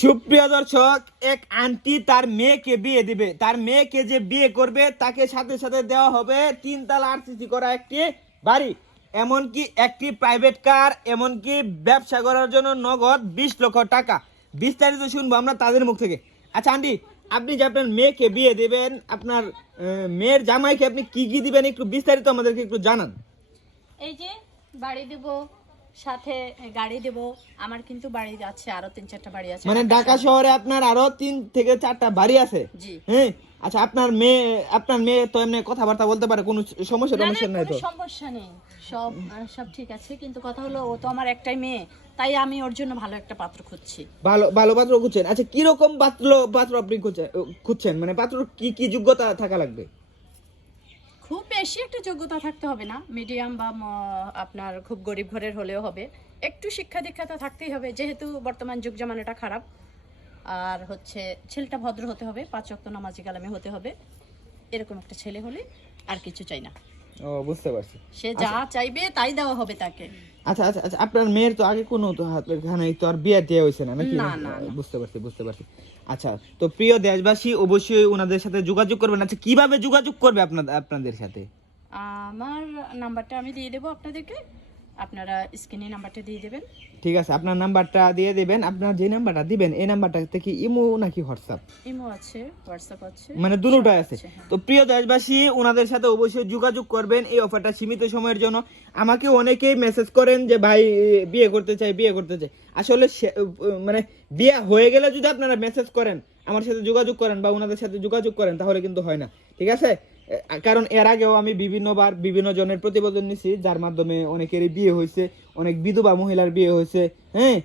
সুপ্রিয় দর্শক, এক আন্টি তার মেয়েকে বিয়ে দিবে। তার মেয়েকে যে বিয়ে করবে তাকে সাথে সাথে দেওয়া হবে 3 তলা আরসিসি করা একটি বাড়ি, এমনকি একটি প্রাইভেট কার, এমনকি ব্যবসা করার জন্য নগদ 20 লক্ষ টাকা। বিস্তারিত শুনবো আমরা তাদের মুখ থেকে। আচ্ছা আন্টি, আপনি যে আপনার মেয়েকে বিয়ে দিবেন, আপনার মেয়ের জামাইকে আপনি কি কি দিবেন একটু বিস্তারিত আমাদেরকে একটু জানান। এই যে বাড়ি দেব, সাথে গাড়ি দেব। আমার কিন্তু বাড়ি আছে, আরো 3-4টা বাড়ি আছে। মানে ঢাকা শহরে আপনার আরো 3 থেকে 4টা বাড়ি আছে? জি। হ্যাঁ। আচ্ছা, আপনার মেয়ে তো এমনি কথাবার্তা বলতে পারে, কোনো সমস্যা নাই তো? সমস্যা নেই, সব ঠিক আছে, কিন্তু কথা হলো ও তো আমার একটাই মেয়ে, তাই আমি ওর জন্য ভালো একটা পাত্র খুঁজছি। ভালো পাত্র খুঁজছেন? আচ্ছা, কি রকম পাত্র আপনি খুঁজছেন? মানে পাত্র কি যোগ্যতা থাকা লাগবে? খুব বেশি একটা যোগ্যতা থাকতে হবে না, মিডিয়াম বা আপনার খুব গরিব ঘরের হলেও হবে। একটু শিক্ষা দীক্ষা তো থাকতেই হবে, যেহেতু বর্তমান যুগ জামানাটা খারাপ। আর হচ্ছে ছেলেটা ভদ্র হতে হবে, 5 ওয়াক্ত নামাজি কালামে হতে হবে। এরকম একটা ছেলে হলে আর কিছু চাই না। ও, বুঝতে পারছি। সে যা চাইবে তাই দেওয়া হবে তাকে। আচ্ছা আচ্ছা আচ্ছা, আপনার মেয়ের তো আগে কোনো তো হাতখানাই তো আর বিয়ে দেওয়া হয়েছে না নাকি? না। বুঝতে পারছি। আচ্ছা, তো প্রিয় দেশবাসী, অবশ্যই ওনাদের সাথে যোগাযোগ করবেন। আচ্ছা, কিভাবে যোগাযোগ করবে আপনাদের সাথে? আমার নাম্বারটা আমি দিয়ে দেবো আপনাদেরকে, আপনারা স্ক্রিনে নাম্বারটা দিয়ে দেবেন। ঠিক আছে, আপনার নাম্বারটা দিয়ে দিবেন। আপনার যে নাম্বারটা দিবেন এই নাম্বারটা থেকে ইমো নাকি হোয়াটসঅ্যাপ? ইমো আছে, হোয়াটসঅ্যাপ আছে, মানে দুটোটাই আছে। হ্যাঁ। তো প্রিয় দেশবাসী, ওনাদের সাথে অবশ্যই যোগাযোগ করবেন। এই অফারটা সীমিত সময়ের জন্য। আমাকে অনেকেই মেসেজ করেন যে ভাই বিয়ে করতে চাই। আসলে মানে বিয়ে হয়ে গেলে যদি আপনারা মেসেজ করেন, আমার সাথে যোগাযোগ করেন বা ওনাদের সাথে যোগাযোগ করেন, তাহলে কিন্তু হয় না, ঠিক আছে? কারণ এর আগেও আমি বিভিন্নবার বিভিন্ন জনের প্রতিবেদন নিছি, যার মাধ্যমে অনেকেরই বিয়ে হয়েছে, অনেক বিধবা মহিলার বিয়ে হয়েছে, হ্যাঁ,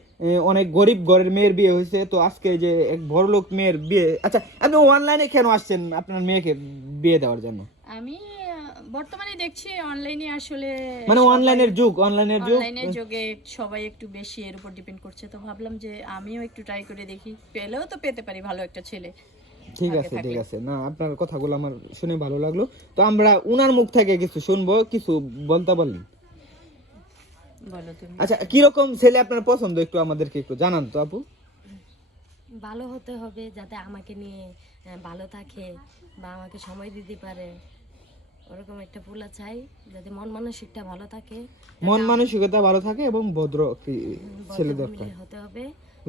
অনেক গরিব ঘরের মেয়ের বিয়ে হয়েছে। তো আজকে যে এক বড়লোক মেয়ের বিয়ে। আচ্ছা, আপনি অনলাইনে কেন আসছেন আপনার মেয়েকে বিয়ে দেওয়ার জন্য? আমি বর্তমানে দেখছি অনলাইনে আসলে, মানে অনলাইনের যুগে সবাই একটু বেশি এর উপর ডিপেন্ড করছে, তো ভাবলাম যে আমিও একটু ট্রাই করে দেখি, পেলেও তো পেতে পারি ভালো একটা ছেলে। ঠিক আছে। না, আপনার কথাগুলো আমার শুনে ভালো লাগলো। তো আমরা উনার মুখ থেকে কিছু শুনবো, কিছু বলতে বলেন। বলো তুমি। আচ্ছা, কিরকম ছেলে আপনার পছন্দ একটু আমাদেরকে একটু জানান তো আপু। ভালো হতে হবে, যাতে আমাকে নিয়ে ভালো থাকে বা আমাকে সময় দিতে পারে, ওরকম একটা পোলা চাই, যাতে মন মানসিকতা ভালো থাকে। এবং ভদ্র ছেলে দরকার হতে হবে।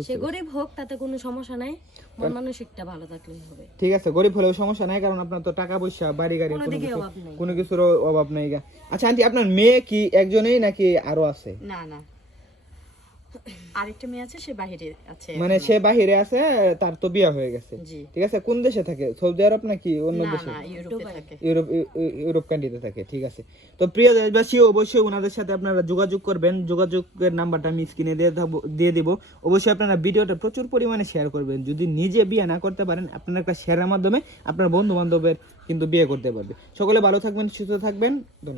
সে গরিব হোক তাতে কোনো সমস্যা নাই, মন মানসিকতা ভালো থাকলেই হবে। ঠিক আছে, গরিব হলেও সমস্যা নাই, কারণ আপনার তো টাকা পয়সা বাড়ি গাড়ি কোনো কিছুর অভাব নাই। আচ্ছা আন্টি, আপনার মেয়ে কি একজনেই নাকি আরো আছে? না, আরেকটা মেয়ে আছে, সে বাইরে আছে। মানে সে বাহিরে আছে, তার তো বিয়ে হয়ে গেছে। জি। ঠিক আছে, কোন দেশে থাকে? সৌদি আরব নাকি অন্য দেশে? না, ইউরোপে থাকে। ইউরোপ কান্ট্রিতে থাকে। ঠিক আছে। তো প্রিয় দেশবাসী, অবশ্যই ওনাদের সাথে আপনারা যোগাযোগ করবেন। যোগাযোগের নাম্বারটা আমি স্ক্রিনে দিয়ে দিব। অবশ্যই আপনারা ভিডিওটা প্রচুর পরিমাণে শেয়ার করবেন। যদি নিজে বিয়ে না করতে পারেন, আপনারা একটা শেয়ারের মাধ্যমে আপনার বন্ধু বান্ধবের কিন্তু বিয়ে করতে পারবে। সকলে ভালো থাকবেন, সুস্থ থাকবেন। ধন্যবাদ।